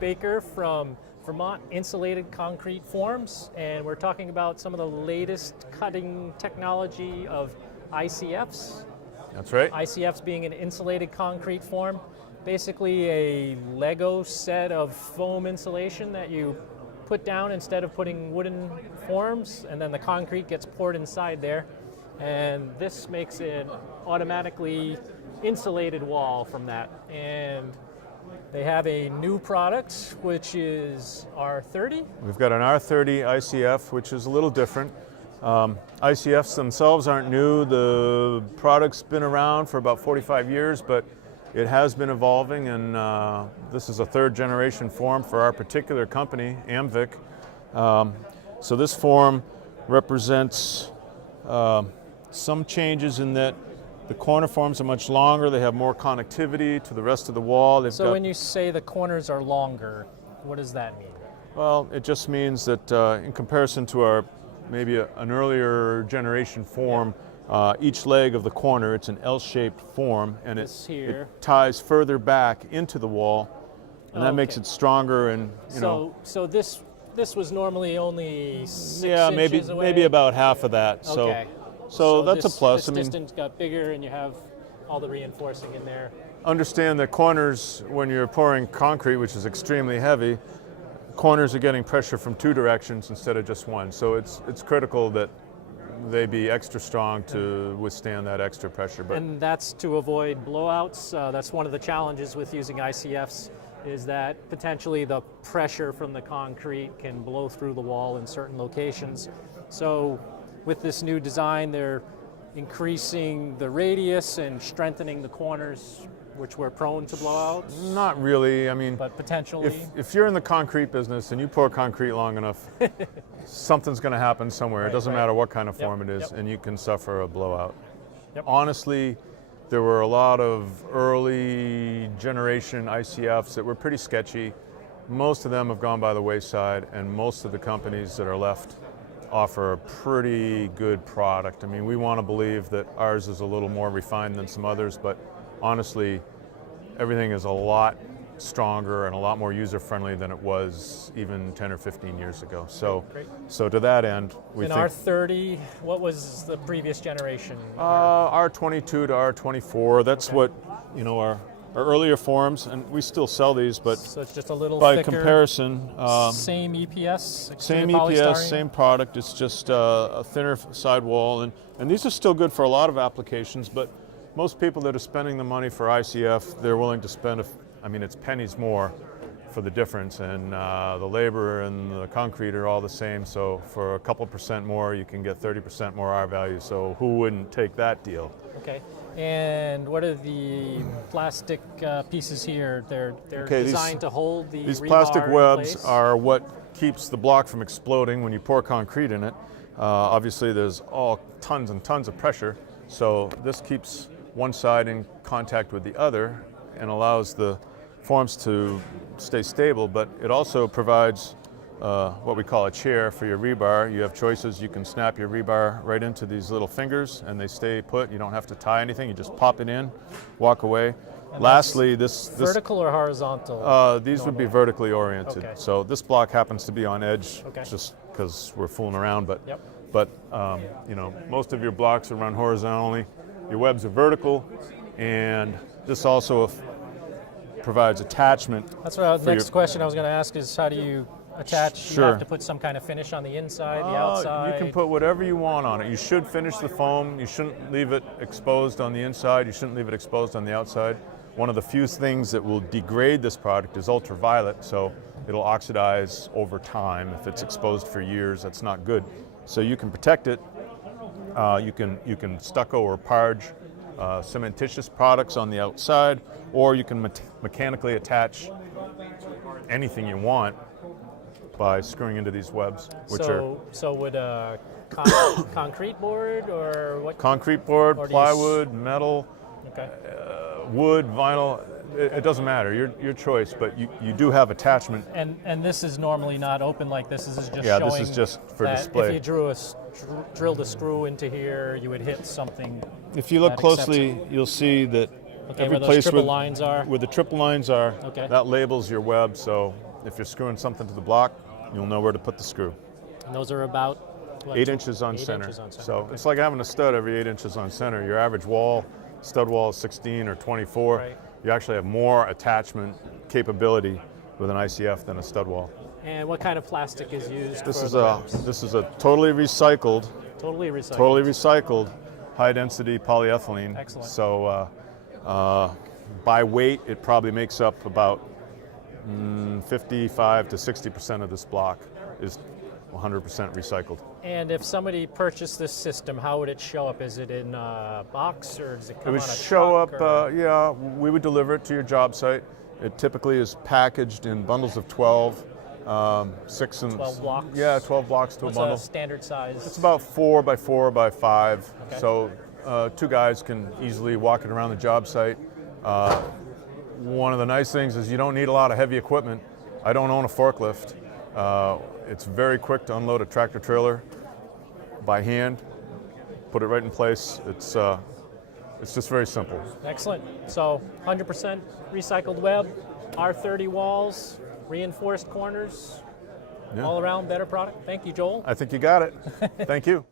Baker from Vermont Insulated Concrete Forms, and we're talking about some of the latest cutting technology of ICFs. That's right. ICFs being an insulated concrete form, basically a Lego set of foam insulation that you put down instead of putting wooden forms, and then the concrete gets poured inside there, and this makes an automatically insulated wall from that. And they have a new product, which is R30. We've got an R30 ICF, which is a little different. ICFs themselves aren't new. The product's been around for about 45 years, but it has been evolving, and this is a third generation form for our particular company, Amvic. So this form represents some changes in that the corner forms are much longer, they have more connectivity to the rest of the wall. So when you say the corners are longer, what does that mean? Well, it just means that in comparison to our maybe an earlier generation form, each leg of the corner, it's an L-shaped form, and it ties further back into the wall, and that makes it stronger. And so this was normally only 6 inches away? Maybe about half of that. Okay. So that's a plus. This distance got bigger, and you have all the reinforcing in there. Understand that corners, when you're pouring concrete, which is extremely heavy, corners are getting pressure from 2 directions instead of just one. So it's critical that they be extra strong to withstand that extra pressure. And that's to avoid blowouts. That's one of the challenges with using ICFs, is that potentially the pressure from the concrete can blow through the wall in certain locations. So with this new design, they're increasing the radius and strengthening the corners, which were prone to blowouts? Not really. I mean, but potentially. If you're in the concrete business and you pour concrete long enough, something's going to happen somewhere. It doesn't matter what kind of form it is, and you can suffer a blowout. Honestly, there were a lot of early generation ICFs that were pretty sketchy. Most of them have gone by the wayside, and most of the companies that are left offer a pretty good product. I mean, we want to believe that ours is a little more refined than some others, but honestly, everything is a lot stronger and a lot more user-friendly than it was even 10 or 15 years ago. So, so to that end, we think... R30, what was the previous generation? R22 to R24, that's what, our earlier forms, and we still sell these, but so it's just a little by thicker, comparison... same EPS? Same EPS, same product, it's just a thinner sidewall, and these are still good for a lot of applications, but most people that are spending the money for ICF, they're willing to spend, it's pennies more for the difference, and the labor and the concrete are all the same, so for a couple % more, you can get 30% more R value, so who wouldn't take that deal? Okay, and what are the plastic pieces here? They're designed to hold the These rebar plastic webs in place? are what keeps the block from exploding when you pour concrete in it. Obviously, there's tons and tons of pressure, so this keeps one side in contact with the other and allows the forms to stay stable, but it also provides what we call a chair for your rebar. You have choices. You can snap your rebar right into these little fingers and they stay put. You don't have to tie anything. You just pop it in, walk away. And lastly, this vertical or horizontal? These would be vertically oriented. Okay. So this block happens to be on edge just because we're fooling around, but most of your blocks are run horizontally. Your webs are vertical, and this also provides attachment. That's what next question I was going to ask is, how do you attach? Sure. You have to put some kind of finish on the inside, the outside? You can put whatever you want on it. You should finish the foam. You shouldn't leave it exposed on the inside. You shouldn't leave it exposed on the outside. One of the few things that will degrade this product is ultraviolet, so it'll oxidize over time. If it's exposed for years, that's not good. So you can protect it. You can stucco or parge cementitious products on the outside, or you can mechanically attach anything you want by screwing into these webs, which So would a concrete board or what? Concrete board, plywood, metal, wood, vinyl. It doesn't matter, your choice, but you do have attachment. And this is normally not open like this. This is just showing. Yeah, this is just for that display. If you drilled a screw into here, you would hit something. If you look closely, you'll see that every where place those triple lines are. where the triple lines are, that labels your web. So If you're screwing something to the block, you'll know where to put the screw. And those are about what, 8 inches on 8 center. inches on center. So Okay. it's like having a stud every 8 inches on center. Your average wall, stud wall is 16 or 24. Right. You actually have more attachment capability with an ICF than a stud wall. And what kind of plastic is used This for is the a rims? this is a totally recycled, Totally recycled. high density polyethylene. Excellent. So by weight, it probably makes up about 55 to 60% of this block is 100% recycled. And if somebody purchased this system, how would it show up? Is it in a box, or does it come It would on a show truck, up, or- yeah, we would deliver it to your job site. It typically is packaged in bundles of 12, 6 and 12 blocks? Yeah, 12 blocks to What's a bundle. a standard size? It's about 4 by 4 by 5. Okay. So 2 guys can easily walk it around the job site. One of the nice things is you don't need a lot of heavy equipment. I don't own a forklift. It's very quick to unload a tractor trailer by hand, put it right in place. It's just very simple. Excellent. So 100% recycled web, R30 walls, reinforced corners, Yeah. all around better product. Thank you, Joel. I think you got it. Thank you.